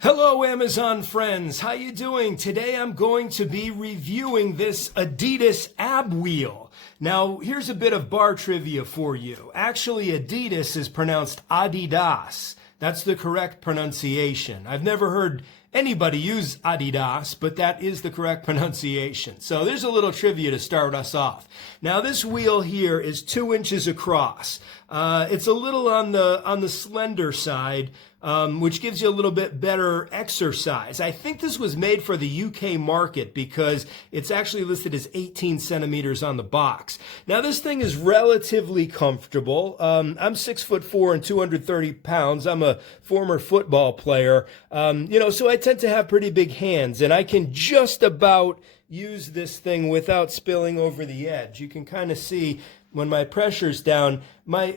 Hello Amazon friends, how you doing? Today I'm going to be reviewing this Adidas Ab Wheel. Now here's a bit of bar trivia for you. Actually Adidas is pronounced Adidas. That's the correct pronunciation. I've never heard anybody use Adidas, but that is the correct pronunciation. So there's a little trivia to start us off. Now this wheel here is 2 inches across. It's a little on the slender side, which gives you a little bit better exercise. I think this was made for the UK market because it's actually listed as 18 centimeters on the box. Now this thing is relatively comfortable. I'm 6'4" and 230 pounds. I'm a former football player, so I tend to have pretty big hands, and I can just about use this thing without spilling over the edge. You can kind of see when my pressure's down, my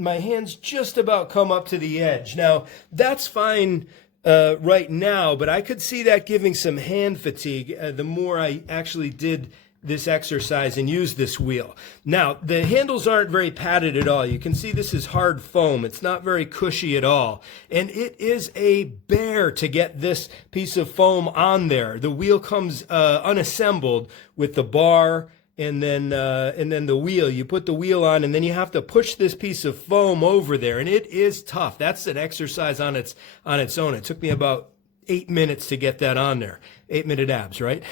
hands just about come up to the edge. Now, that's fine right now, but I could see that giving some hand fatigue the more I actually did this exercise and use this wheel. Now, the handles aren't very padded at all. You can see this is hard foam. It's not very cushy at all. And it is a bear to get this piece of foam on there. The wheel comes unassembled with the bar and then the wheel. You put the wheel on, and then you have to push this piece of foam over there, and it is tough. That's an exercise on its own. It took me about 8 minutes to get that on there. 8-minute abs, right?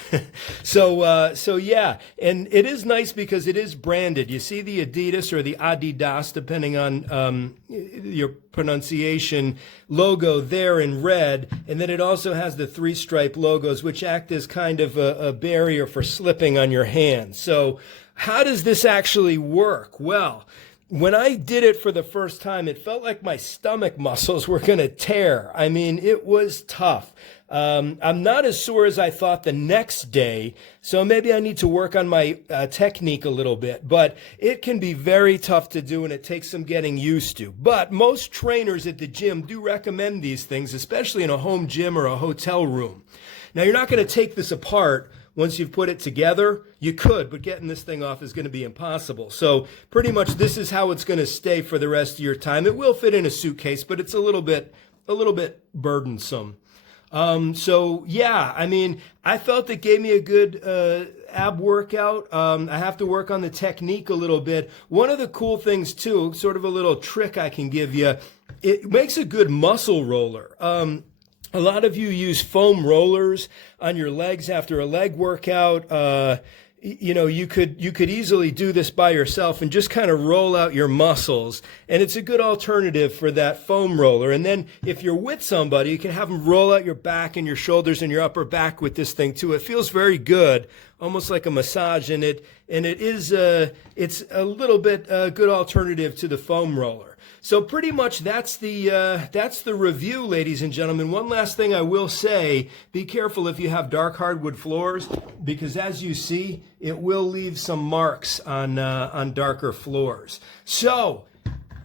So yeah, and it is nice because it is branded. You see the Adidas or the Adidas, depending on your pronunciation, logo there in red, and then it also has the 3-stripe logos, which act as kind of a barrier for slipping on your hands. So how does this actually work? Well, when I did it for the first time, it felt like my stomach muscles were going to tear. I mean, it was tough. I'm not as sore as I thought the next day, so maybe I need to work on my technique a little bit. But it can be very tough to do, and it takes some getting used to. But most trainers at the gym do recommend these things, especially in a home gym or a hotel room. Now, you're not going to take this apart once you've put it together. You could, but getting this thing off is going to be impossible. So pretty much this is how it's going to stay for the rest of your time. It will fit in a suitcase, but it's a little bit burdensome. So yeah, I mean, I felt it gave me a good ab workout. I have to work on the technique a little bit. One of the cool things too, sort of a little trick I can give you, it makes a good muscle roller. A lot of you use foam rollers on your legs after a leg workout. You could easily do this by yourself and just kind of roll out your muscles. And it's a good alternative for that foam roller. And then if you're with somebody, you can have them roll out your back and your shoulders and your upper back with this thing too. It feels very good, almost like a massage. And it's a little bit good alternative to the foam roller. So pretty much that's the review, ladies and gentlemen. One last thing I will say, be careful if you have dark hardwood floors, because as you see, it will leave some marks on darker floors. So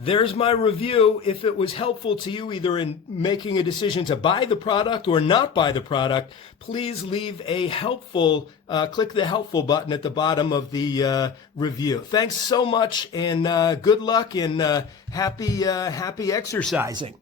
there's my review. If it was helpful to you either in making a decision to buy the product or not buy the product, please leave a helpful, click the helpful button at the bottom of the review. Thanks so much, and good luck, and happy exercising.